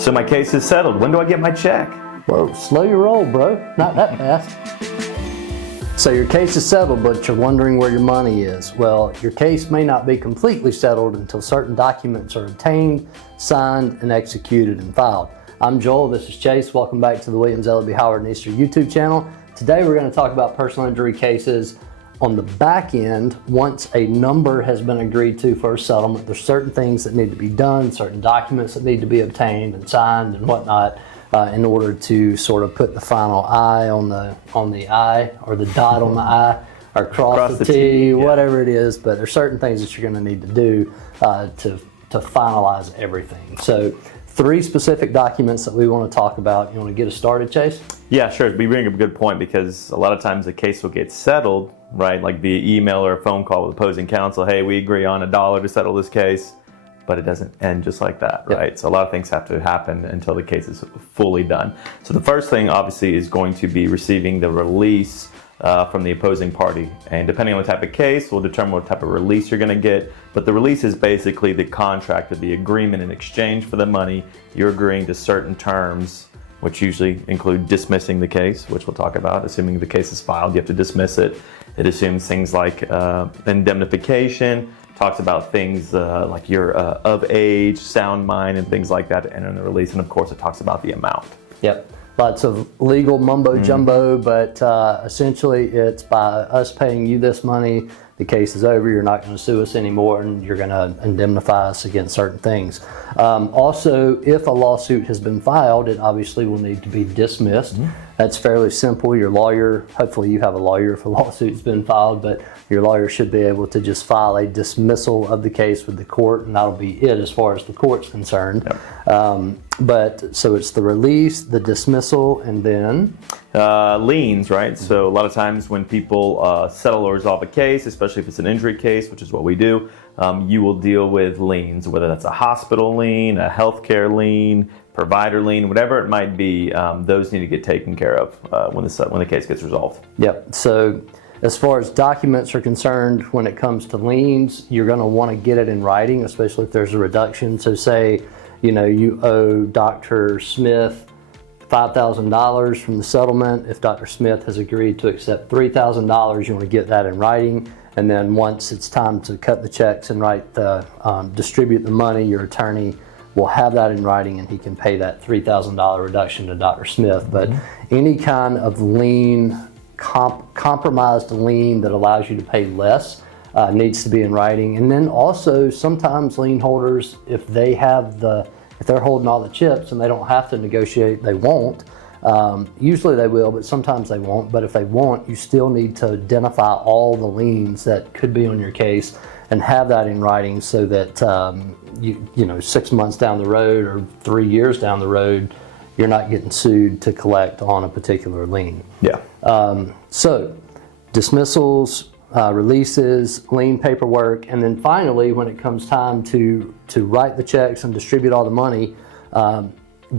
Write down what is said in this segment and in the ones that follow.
So my case is settled. When do I get my check? Whoa, slow your roll, bro. Not that fast. So your case is settled, but you're wondering where your money is. Well, your case may not be completely settled until certain documents are obtained, signed, and executed and filed. I'm Joel, this is Chase. Welcome back to the Williams, ELLEBY HOWARD EASTER YouTube channel. Today we're going to talk about personal injury cases on the back end. Once a number has been agreed to for a settlement, there's certain things that need to be done, certain documents that need to be obtained and signed and whatnot in order to sort of put the final I on the I, or the dot on the I, or cross the T, yeah. Whatever it is. But there's certain things that you're going to need to do to finalize everything. So 3 specific documents that we want to talk about. You want to get us started, Chase? Yeah, sure. We bring up a good point, because a lot of times the case will get settled, right? Like via email or a phone call with opposing counsel. Hey, we agree on $1 to settle this case, but it doesn't end just like that, right? Yep. So a lot of things have to happen until the case is fully done. So the first thing, obviously, is going to be receiving the release from the opposing party. And depending on the type of case, will determine what type of release you're going to get. But the release is basically the contract or the agreement in exchange for the money. You're agreeing to certain terms, which usually include dismissing the case, which we'll talk about. Assuming the case is filed, you have to dismiss it. It assumes things like indemnification, talks about things like you're of age, sound mind, and things like that to enter in the release. And of course, it talks about the amount. Yep. Lots of legal mumbo jumbo, but essentially it's by us paying you this money, the case is over, you're not going to sue us anymore, and you're going to indemnify us against certain things. Also, if a lawsuit has been filed, it obviously will need to be dismissed. That's fairly simple. Your lawyer, hopefully you have a lawyer if a lawsuit's been filed, but your lawyer should be able to just file a dismissal of the case with the court, and that'll be it as far as the court's concerned. Yep. But so it's the release, the dismissal, and then liens, right? So a lot of times when people settle or resolve a case, especially if it's an injury case, which is what we do, you will deal with liens, whether that's a hospital lien, a healthcare lien, provider lien, whatever it might be. Those need to get taken care of when the case gets resolved. Yep. So as far as documents are concerned, when it comes to liens, you're going to want to get it in writing, especially if there's a reduction. So say, you know, you owe Dr. Smith $5,000 from the settlement. If Dr. Smith has agreed to accept $3,000, you want to get that in writing. And then once it's time to cut the checks and distribute the money, your attorney will have that in writing, and he can pay that $3,000 reduction to Dr. Smith. But any kind of lien, compromised lien that allows you to pay less needs to be in writing. And then also sometimes lien holders, if they're holding all the chips and they don't have to negotiate, they won't. Usually they will, but sometimes they won't. But if they won't, you still need to identify all the liens that could be on your case and have that in writing, so that you know 6 months down the road or 3 years down the road, you're not getting sued to collect on a particular lien. Yeah. So dismissals, releases, lien paperwork, and then finally, when it comes time to write the checks and distribute all the money,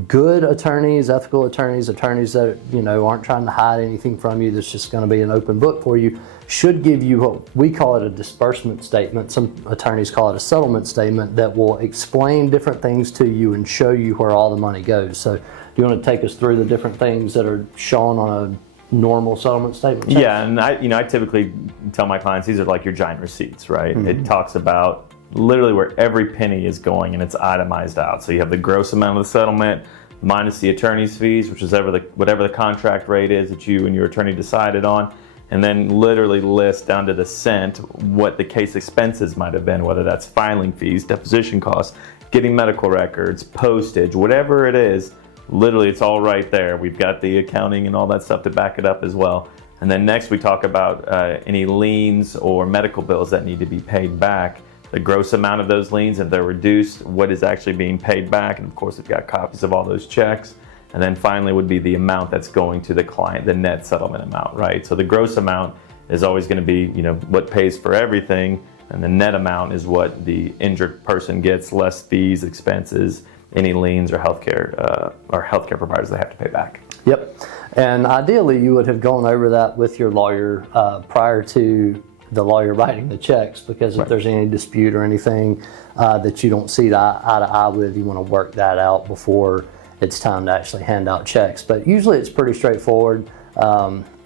good attorneys, ethical attorneys, attorneys that aren't trying to hide anything from you, that's just going to be an open book for you, should give you what we call it a disbursement statement. Some attorneys call it a settlement statement, that will explain different things to you and show you where all the money goes. So do you want to take us through the different things that are shown on a normal settlement statement? Yeah, and I typically tell my clients, these are like your giant receipts, right? It talks about literally where every penny is going, and it's itemized out. So you have the gross amount of the settlement minus the attorney's fees, which is whatever the contract rate is that you and your attorney decided on, and then literally list down to the cent what the case expenses might have been, whether that's filing fees, deposition costs, getting medical records, postage, whatever it is. Literally, it's all right there. We've got the accounting and all that stuff to back it up as well. And then next we talk about any liens or medical bills that need to be paid back, the gross amount of those liens, if they're reduced, what is actually being paid back. And of course, we've got copies of all those checks. And then finally would be the amount that's going to the client, the net settlement amount, right? So the gross amount is always going to be, what pays for everything. And the net amount is what the injured person gets, less fees, expenses, any liens or healthcare providers they have to pay back. Yep. And ideally, you would have gone over that with your lawyer prior to the lawyer writing the checks, because if there's any dispute or anything that you don't see eye to eye with, you want to work that out before it's time to actually hand out checks. But usually it's pretty straightforward.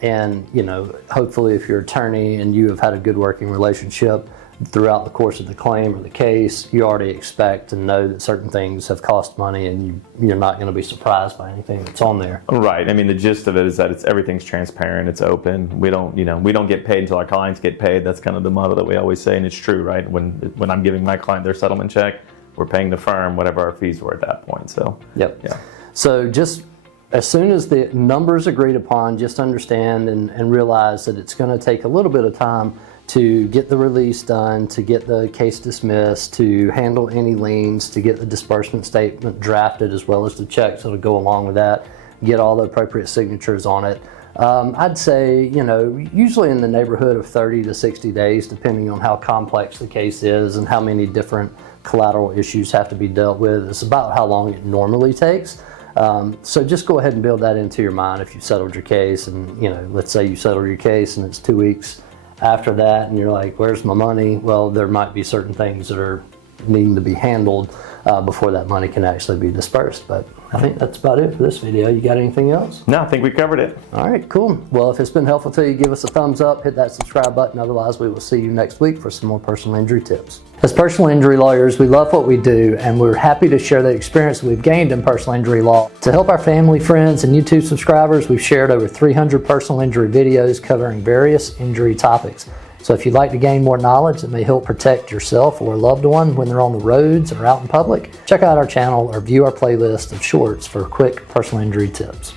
And, you know, hopefully if you're an attorney and you have had a good working relationship throughout the course of the claim or the case, you already expect and know that certain things have cost money, and you're not going to be surprised by anything that's on there. Right. I mean, the gist of it is that everything's transparent, it's open. We don't get paid until our clients get paid. That's kind of the motto that we always say, and it's true, right? When I'm giving my client their settlement check, we're paying the firm whatever our fees were at that point. So, yep. Yeah. So just as soon as the numbers agreed upon, just understand and realize that it's going to take a little bit of time to get the release done, to get the case dismissed, to handle any liens, to get the disbursement statement drafted, as well as the checks that'll go along with that, get all the appropriate signatures on it. I'd say, you know, usually in the neighborhood of 30 to 60 days, depending on how complex the case is and how many different collateral issues have to be dealt with. It's about how long it normally takes. So just go ahead and build that into your mind if you settled your case, and, you know, let's say you settled your case and it's 2 weeks after that and you're like, where's my money? Well, there might be certain things that are needing to be handled before that money can actually be dispersed. But I think that's about it for this video. You got anything else? No, I think we covered it. All right, cool. Well, if it's been helpful to you, give us a thumbs up, hit that subscribe button. Otherwise, we will see you next week for some more personal injury tips. As personal injury lawyers, we love what we do, and we're happy to share the experience we've gained in personal injury law. To help our family, friends, and YouTube subscribers, we've shared over 300 personal injury videos covering various injury topics. So if you'd like to gain more knowledge that may help protect yourself or a loved one when they're on the roads or out in public, check out our channel or view our playlist of shorts for quick personal injury tips.